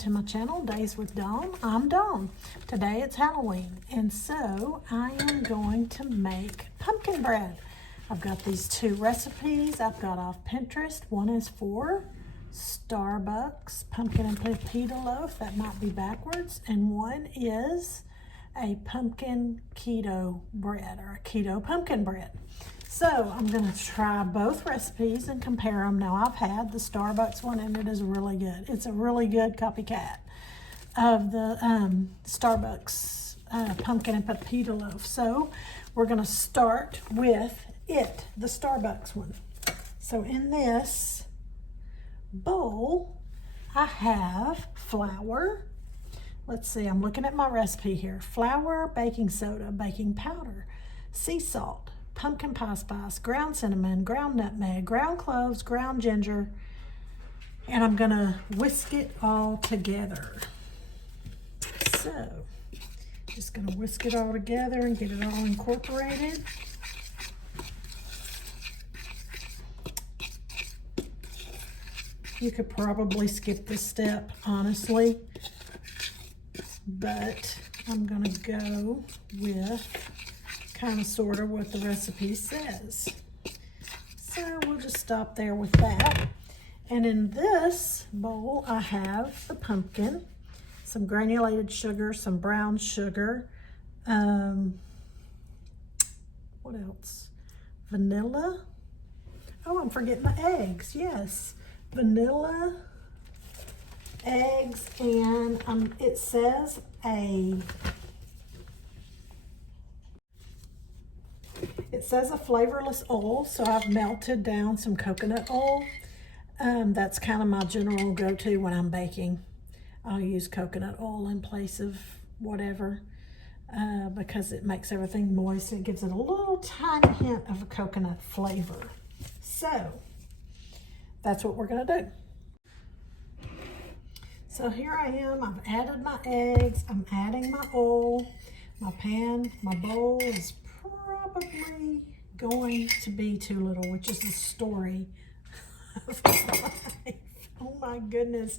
to my channel, Days with Dawn. I'm Dawn. Today it's Halloween, and so I am going to make pumpkin bread. I've got these two recipes I've got off Pinterest. One is for Starbucks pumpkin and pepita loaf. That might be backwards. And one is a pumpkin keto bread, or a keto pumpkin bread. So I'm going to try both recipes and compare them. Now I've had the Starbucks one and it is really good. It's a really good copycat of the Starbucks pumpkin and pepita loaf. So we're going to start with the Starbucks one. So in this bowl I have flour. Let's see, I'm looking at my recipe here. Flour, baking soda, baking powder, sea salt, pumpkin pie spice, ground cinnamon, ground nutmeg, ground cloves, ground ginger, and I'm gonna whisk it all together. So, just gonna whisk it all together and get it all incorporated. You could probably skip this step, honestly, but I'm gonna go with kind of sort of what the recipe says. So we'll just stop there with that. And in this bowl I have the pumpkin, some granulated sugar, some brown sugar, what else? Vanilla. Oh, I'm forgetting the eggs. Yes, vanilla, eggs, and it says a flavorless oil, so I've melted down some coconut oil. That's kind of my general go-to when I'm baking. I'll use coconut oil in place of whatever because it makes everything moist. It gives it a little tiny hint of a coconut flavor. So that's what we're going to do. So here I am. I've added my eggs. I'm adding my oil. My pan, my bowl is probably going to be too little, which is the story of life. Oh my goodness.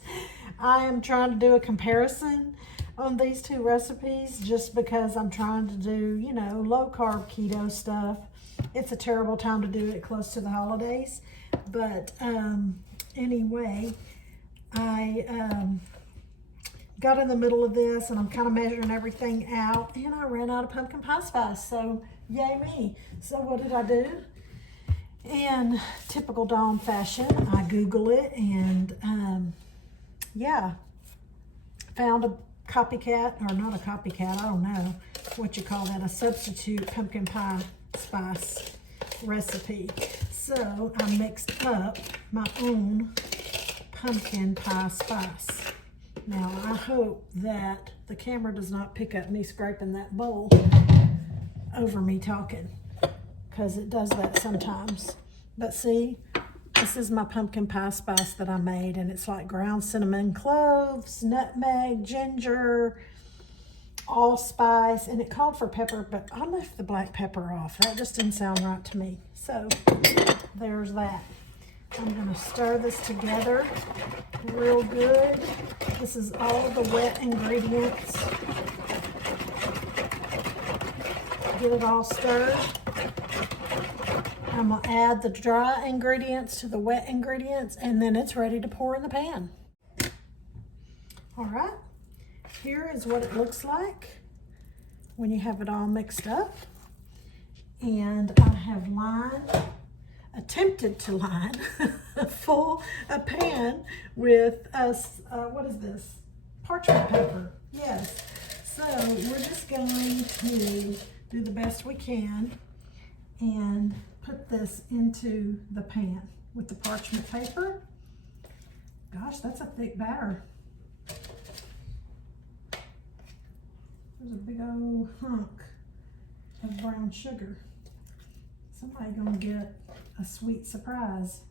I am trying to do a comparison on these two recipes just because I'm trying to do, you know, low carb keto stuff. It's a terrible time to do it close to the holidays. But anyway, I got in the middle of this and I'm kind of measuring everything out, and I ran out of pumpkin pie spice, so yay me. So what did I do? In typical Dawn fashion, I Google it and yeah, found a copycat, or not a copycat, I don't know what you call that, a substitute pumpkin pie spice recipe. So I mixed up my own pumpkin pie spice. Now, I hope that the camera does not pick up me scraping that bowl over me talking, because it does that sometimes. But see, this is my pumpkin pie spice that I made, and it's like ground cinnamon, cloves, nutmeg, ginger, allspice, and it called for pepper, but I left the black pepper off. That just didn't sound right to me. So there's that. I'm going to stir this together real good. This is all of the wet ingredients. Get it all stirred. I'm going to add the dry ingredients to the wet ingredients, and then it's ready to pour in the pan. All right, here is what it looks like when you have it all mixed up. And I have attempted to line a pan with what is this? Parchment paper. Yes. So we're just going to do the best we can and put this into the pan with the parchment paper. Gosh, that's a thick batter. There's a big old hunk of brown sugar. Somebody's gonna get a sweet surprise.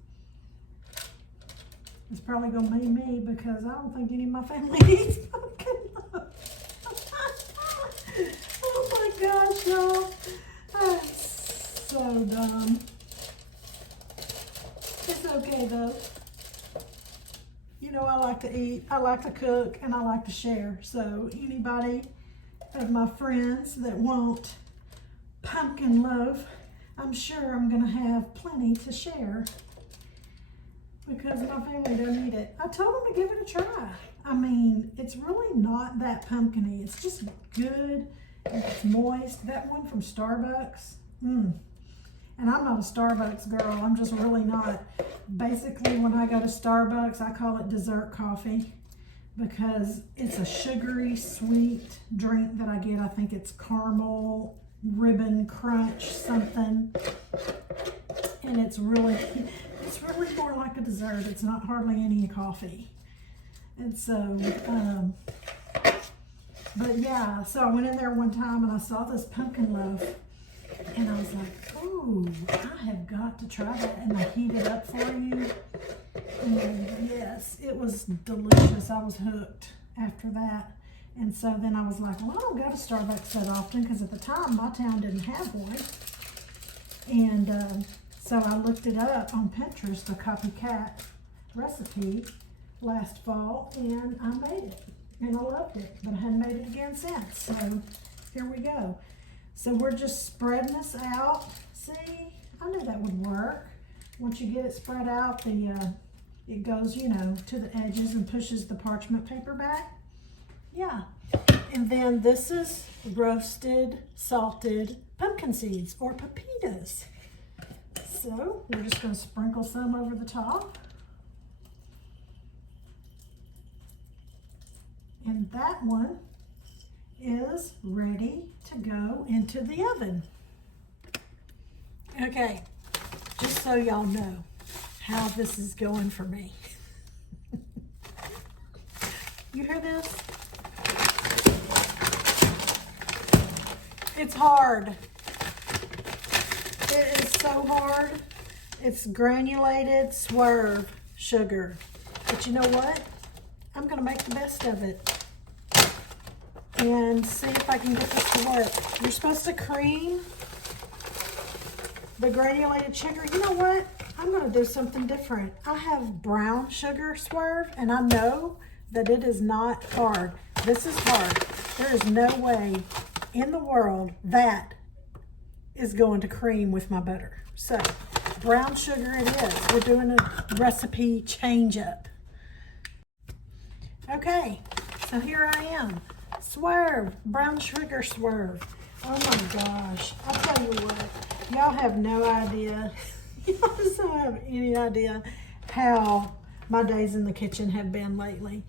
It's probably gonna be me, because I don't think any of my family eats pumpkin. Oh my gosh, y'all. I'm so dumb. It's okay though. You You know, I like to eat, I like to cook, and I like to share. So anybody of my friends that want pumpkin loaf, I'm sure I'm gonna have plenty to share because my family don't eat it. I told them to give it a try. I mean, it's really not that pumpkin-y. It's just good and it's moist. That one from Starbucks, And I'm not a Starbucks girl. I'm just really not. Basically, when I go to Starbucks, I call it dessert coffee because it's a sugary, sweet drink that I get. I think it's caramel, ribbon crunch, something. And it's really more like a dessert. It's not hardly any coffee. And so, but yeah, so I went in there one time and I saw this pumpkin loaf. And I was like, oh, I have got to try that. And I heat it up for you. And yes, it was delicious. I was hooked after that. And so then I was like, well, I don't go to Starbucks that often because at the time my town didn't have one. And so I looked it up on Pinterest, a Copycat recipe last fall, and I made it. And I loved it, but I hadn't made it again since. So here we go. So we're just spreading this out. See, I knew that would work. Once you get it spread out, it goes, you know, to the edges and pushes the parchment paper back. Yeah. And then this is roasted, salted pumpkin seeds or pepitas. So we're just going to sprinkle some over the top. And that one is ready to go into the oven. Okay, just so y'all know how this is going for me. You hear this? It's hard. It is so hard. It's granulated Swerve sugar. But you know what? I'm gonna make the best of it and see if I can get this to work. You're supposed to cream the granulated sugar. You know what? I'm gonna do something different. I have brown sugar Swerve, and I know that it is not hard. This is hard. There is no way in the world that is going to cream with my butter. So, brown sugar it is. We're doing a recipe change up. Okay, so here I am. Swerve, brown sugar Swerve. Oh my gosh, I'll tell you what, y'all have no idea, y'all just don't have any idea how my days in the kitchen have been lately.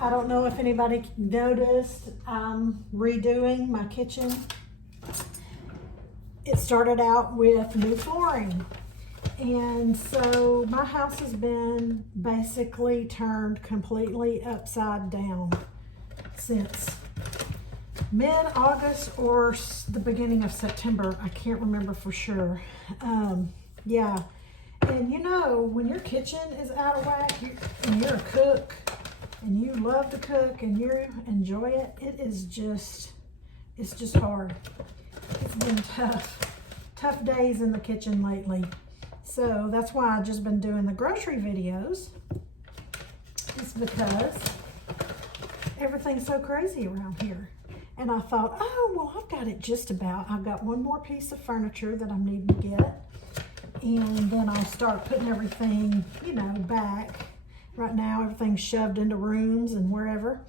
I don't know if anybody noticed, I'm redoing my kitchen. It started out with new flooring. And so my house has been basically turned completely upside down since mid-August or the beginning of September. I can't remember for sure. Yeah. And you know, when your kitchen is out of whack and you're a cook and you love to cook and you enjoy it, it's just hard. It's been tough days in the kitchen lately. So that's why I've just been doing the grocery videos. It's because everything's so crazy around here. And I thought, oh, well, I've got it just about. I've got one more piece of furniture that I'm needing to get. And then I'll start putting everything, you know, back. Right now, everything's shoved into rooms and wherever.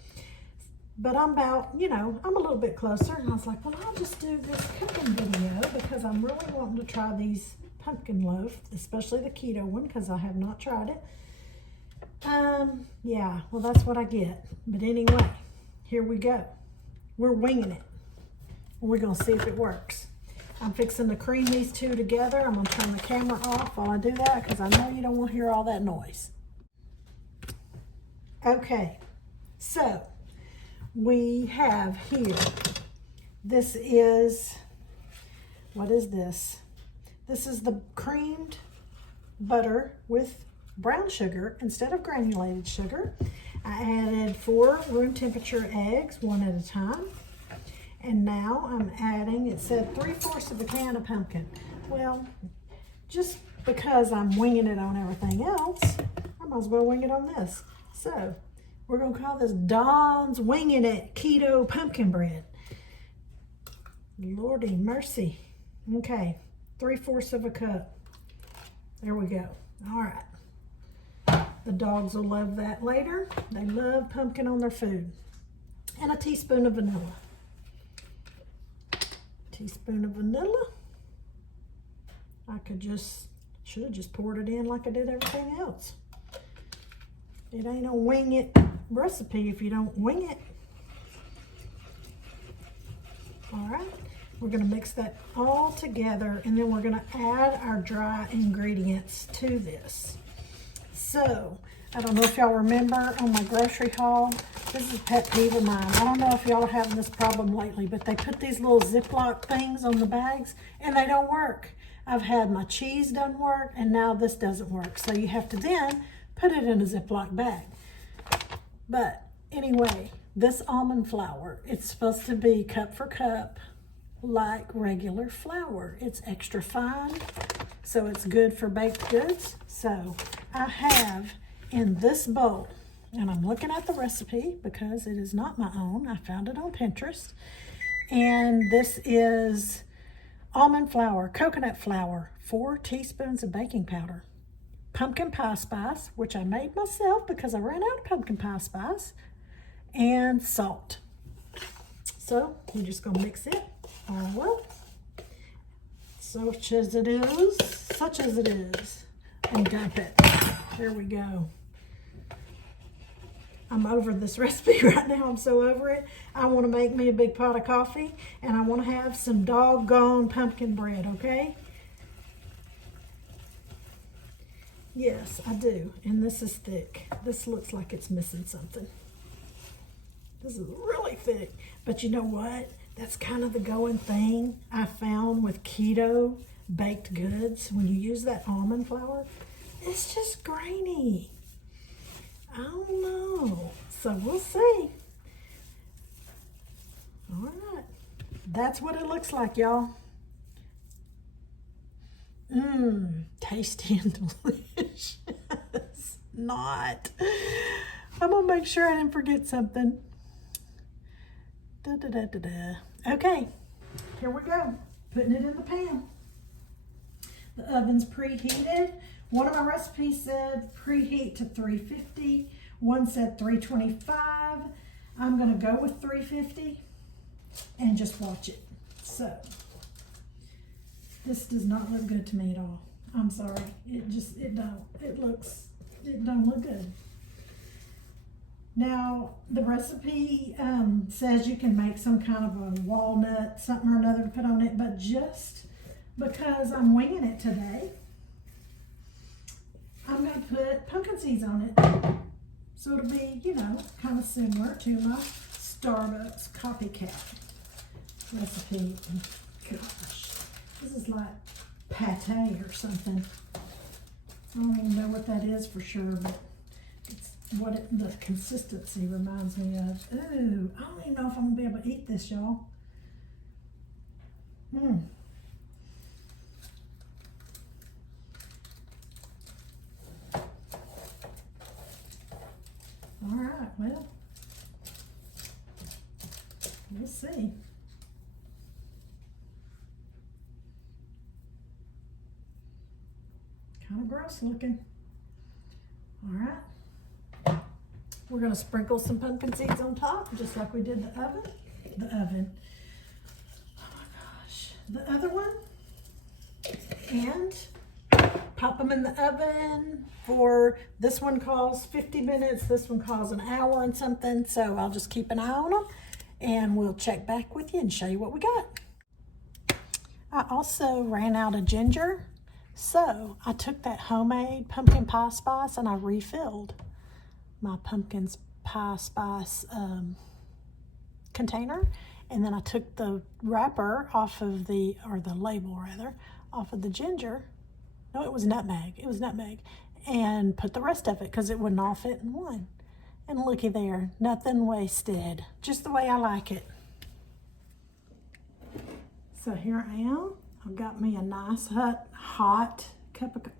But I'm about, you know, I'm a little bit closer. And I was like, well, I'll just do this cooking video because I'm really wanting to try these pumpkin loaf, especially the keto one, because I have not tried it. Yeah, well, that's what I get. But anyway, here we go. We're winging it. We're gonna see if it works. I'm fixing to cream these two together. I'm gonna turn the camera off while I do that because I know you don't want to hear all that noise. Okay, so we have here, this is, what is this? This is the creamed butter with brown sugar instead of granulated sugar. I added 4 room temperature eggs, one at a time. And now I'm adding, it said 3/4 of a can of pumpkin. Well, just because I'm winging it on everything else, I might as well wing it on this. So we're gonna call this Dawn's Winging It Keto Pumpkin Bread. Lordy mercy. Okay, 3/4 of a cup. There we go. All right. The dogs will love that later. They love pumpkin on their food. And a teaspoon of vanilla. Teaspoon of vanilla. I should have just poured it in like I did everything else. It ain't a wing it recipe if you don't wing it. All right, we're gonna mix that all together, and then we're gonna add our dry ingredients to this. So, I don't know if y'all remember on my grocery haul, this is a pet peeve of mine. I don't know if y'all are having this problem lately, but they put these little Ziploc things on the bags, and they don't work. I've had my cheese doesn't work, and now this doesn't work. So you have to then put it in a Ziploc bag. But anyway, this almond flour, it's supposed to be cup for cup like regular flour. It's extra fine, so it's good for baked goods. So I have in this bowl, and I'm looking at the recipe because it is not my own. I found it on Pinterest. And this is almond flour, coconut flour, 4 teaspoons of baking powder, pumpkin pie spice, which I made myself because I ran out of pumpkin pie spice, and salt. So we're just gonna mix it all up, such as it is, and dump it. There we go. I'm over this recipe right now. I'm so over it. I want to make me a big pot of coffee, and I want to have some doggone pumpkin bread, okay? Yes, I do. And this is thick. This looks like it's missing something. This is really thick. But you know what? That's kind of the going thing I found with keto baked goods. When you use that almond flour, it's just grainy. I don't know. So we'll see. All right. That's what it looks like, y'all. Tasty and delicious. Not. I'm gonna make sure I didn't forget something. Okay, here we go. Putting it in the pan. The oven's preheated. One of my recipes said preheat to 350. One said 325. I'm gonna go with 350 and just watch it. So, this does not look good to me at all. I'm sorry, it don't look good. Now, the recipe says you can make some kind of a walnut, something or another to put on it, but just because I'm winging it today, I'm gonna put pumpkin seeds on it. So it'll be, you know, kind of similar to my Starbucks Copycat recipe. Gosh, this is like pate or something. I don't even know what that is for sure, but it's what the consistency reminds me of. Ooh, I don't even know if I'm gonna be able to eat this, y'all. All right, well, we'll see. Kind of gross looking. All right. We're gonna sprinkle some pumpkin seeds on top, just like we did the oven. Oh my gosh. The other one. And pop them in the oven for, this one calls 50 minutes, this one calls an hour and something. So I'll just keep an eye on them and we'll check back with you and show you what we got. I also ran out of ginger. So I took that homemade pumpkin pie spice and I refilled my pumpkin pie spice container. And then I took the wrapper off of the label rather, off of the ginger. No, it was nutmeg. It was nutmeg. And put the rest of it because it wouldn't all fit in one. And looky there, nothing wasted. Just the way I like it. So here I am. I've got me a nice hot cup of,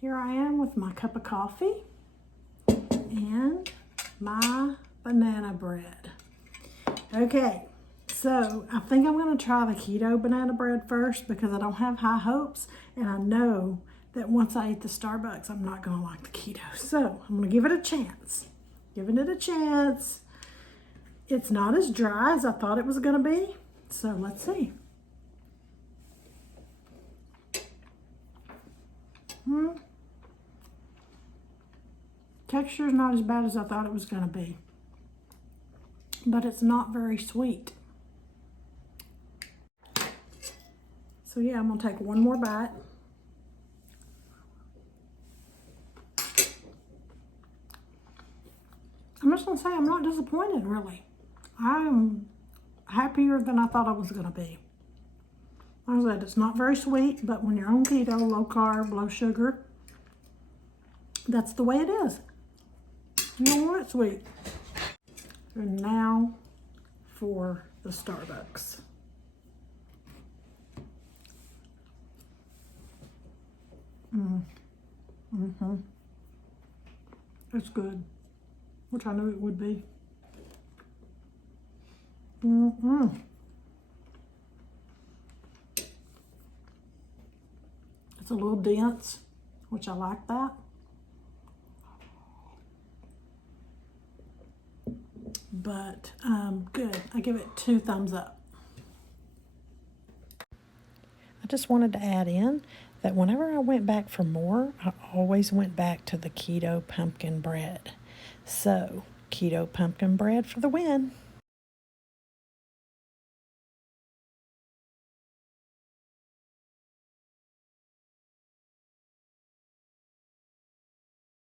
here I am with my cup of coffee. and my banana bread. Okay, so I think I'm going to try the keto banana bread first because I don't have high hopes, and I know that once I eat the Starbucks, I'm not going to like the keto. So I'm going to give it a chance. Giving it a chance. It's not as dry as I thought it was going to be, so let's see. Texture is not as bad as I thought it was going to be, but it's not very sweet. So yeah, I'm going to take one more bite. I'm just going to say I'm not disappointed, really. I'm happier than I thought I was going to be. Like I said, it's not very sweet, but when you're on keto, low carb, low sugar, that's the way it is. You don't want it sweet. And now for the Starbucks. It's good, which I knew it would be. It's a little dense, which I like that. But good. I give it 2 thumbs up. I just wanted to add in that whenever I went back for more, I always went back to the keto pumpkin bread. So, keto pumpkin bread for the win.